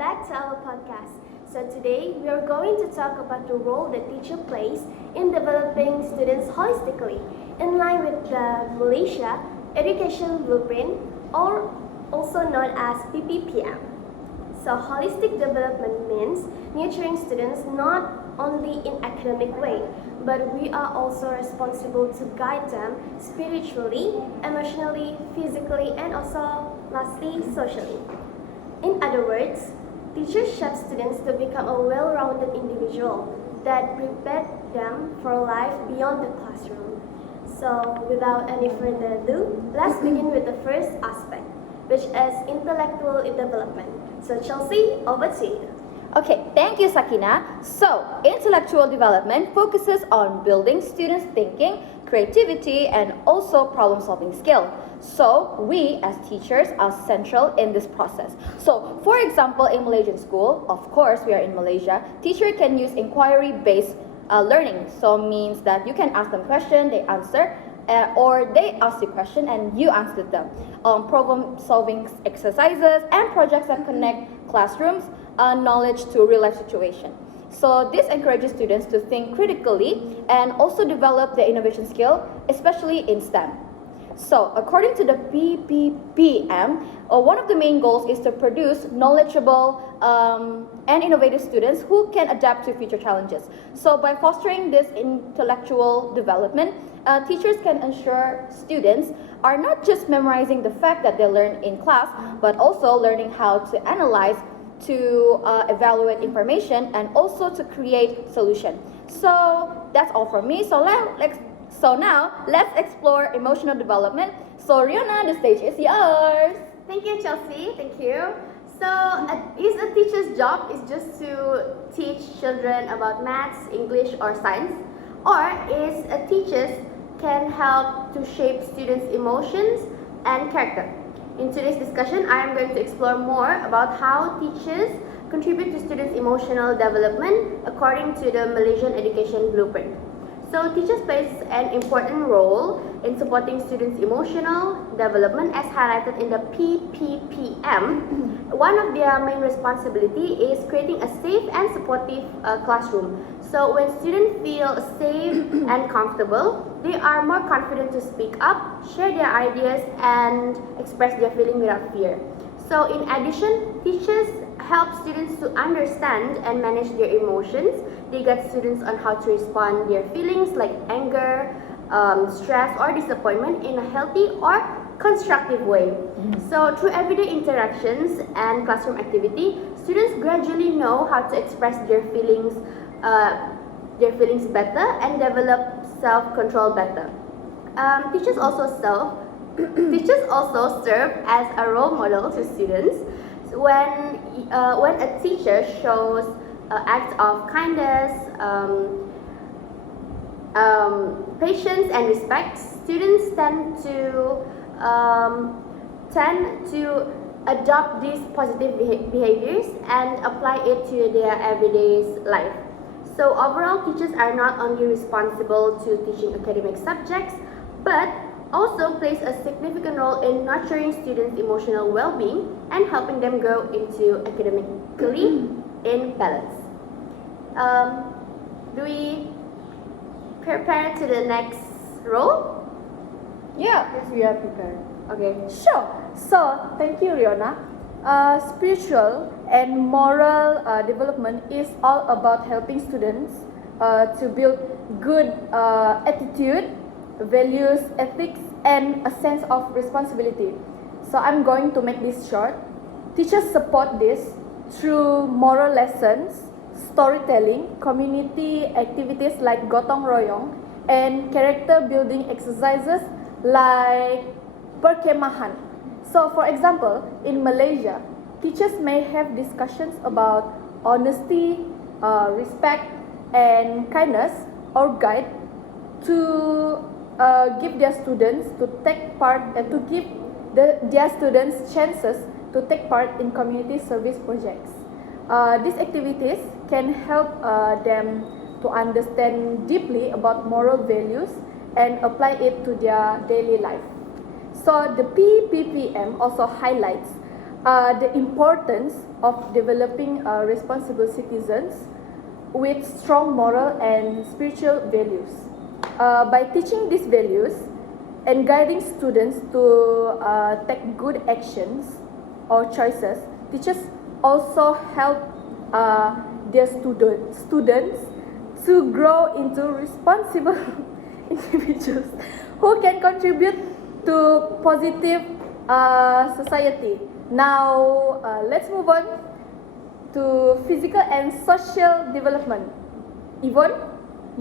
back to our podcast. So today we are going to talk about the role the teacher plays in developing students holistically, in line with the Malaysia Education Blueprint, or also known as PPPM. So holistic development means nurturing students not only in academic way, but we are also responsible to guide them spiritually, emotionally, physically, and also lastly socially. In other words, teachers shape students to become a well-rounded individual that prepare them for life beyond the classroom. So without any further ado, let's begin with the first aspect, which is intellectual development. So Chelsea, over to you. Okay, thank you, Sakina. So, intellectual development focuses on building students' thinking, creativity, and also problem-solving skill. So, we as teachers are central in this process. So, for example, in Malaysian school, of course, we are in Malaysia, teacher can use inquiry-based learning. So, means that you can ask them question, they answer, or they ask you question and you answer them. Problem-solving exercises and projects that connect classrooms knowledge to real-life situation. So this encourages students to think critically and also develop their innovation skill, especially in STEM. So according to the PPPM, one of the main goals is to produce knowledgeable and innovative students who can adapt to future challenges. So by fostering this intellectual development, teachers can ensure students are not just memorizing the fact that they learn in class, but also learning how to analyze, to evaluate information, and also to create solution. So that's all from me. So now let's explore emotional development. So Riona, the stage is yours. Thank you, Chelsea. Thank you. So, is a teacher's job is just to teach children about maths, English, or science, or is a teacher can help to shape students' emotions and character? In today's discussion, I am going to explore more about how teachers contribute to students' emotional development according to the Malaysian Education Blueprint. So, teachers plays an important role in supporting students' emotional development as highlighted in the PPPM. One of their main responsibility is creating a safe and supportive classroom. So, when students feel safe and comfortable, they are more confident to speak up, share their ideas, and express their feeling without fear. So, in addition, teachers help students to understand and manage their emotions. They guide students on how to respond their feelings like anger, stress, or disappointment in a healthy or constructive way. So, through everyday interactions and classroom activity, students gradually know how to express their feelings better and develop self-control better. Teachers also serve as a role model to students. When a teacher shows acts of kindness, patience, and respect, students tend to adopt these positive behaviors and apply it to their everyday life. So overall, teachers are not only responsible to teaching academic subjects, but also plays a significant role in nurturing students' emotional well-being and helping them grow into academically in balance. Do we prepare to the next role? Yeah, yes, we are prepared. Okay. Sure. So, thank you, Riona. Spiritual and moral development is all about helping students to build good attitude, values, ethics, and a sense of responsibility. So I'm going to make this short. Teachers support this through moral lessons, storytelling, community activities like gotong royong, and character building exercises like perkemahan. So for example, in Malaysia, teachers may have discussions about honesty, respect, and kindness, or guide to give their students to take part and to give their students chances to take part in community service projects. These activities can help them to understand deeply about moral values and apply it to their daily life. So the PPPM also highlights the importance of developing responsible citizens with strong moral and spiritual values. By teaching these values and guiding students to take good actions or choices, teachers also help their students to grow into responsible individuals who can contribute to positive society. Now, let's move on to physical and social development. Yvonne,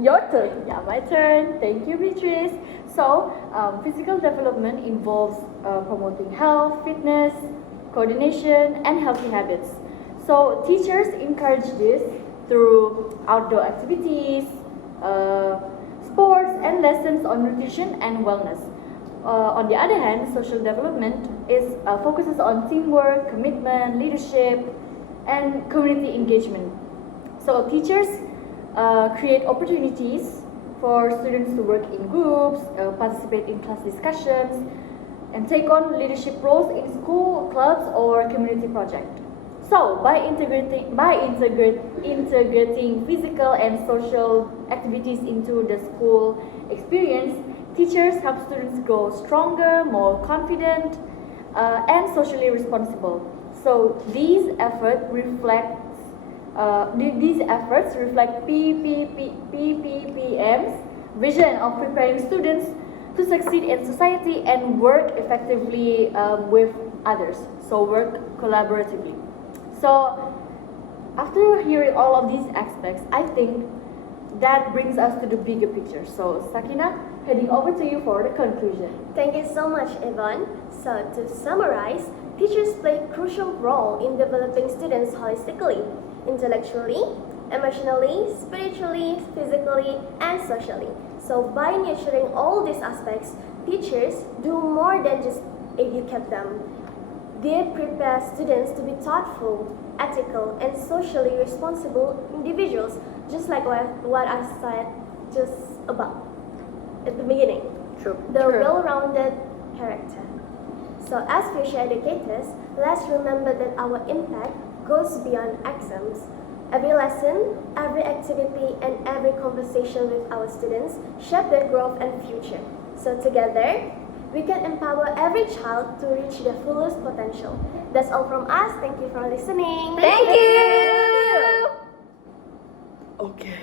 your turn. Yeah, my turn. Thank you, Beatrice. So, physical development involves promoting health, fitness, coordination, and healthy habits. So, teachers encourage this through outdoor activities, sports, and lessons on nutrition and wellness. On the other hand, social development focuses on teamwork, commitment, leadership, and community engagement. So teachers create opportunities for students to work in groups, participate in class discussions, and take on leadership roles in school clubs or community projects. So by integrating physical and social activities into the school experience, teachers help students grow stronger, more confident, and socially responsible. So these efforts reflect PPPM's vision of preparing students to succeed in society and work effectively with others. So work collaboratively. So after hearing all of these aspects, I think that brings us to the bigger picture. So Sakina, heading over to you for the conclusion. Thank you so much, Ivonne. So to summarize, teachers play a crucial role in developing students holistically, intellectually, emotionally, spiritually, physically, and socially. So by nurturing all these aspects, teachers do more than just educate them. They prepare students to be thoughtful, ethical, and socially responsible individuals, just like what I said just about at the beginning. True. The well-rounded character. So as future educators, let's remember that our impact goes beyond exams. Every lesson, every activity, and every conversation with our students shape their growth and future. So together, we can empower every child to reach their fullest potential. That's all from us. Thank you for listening. Thank you. Okay.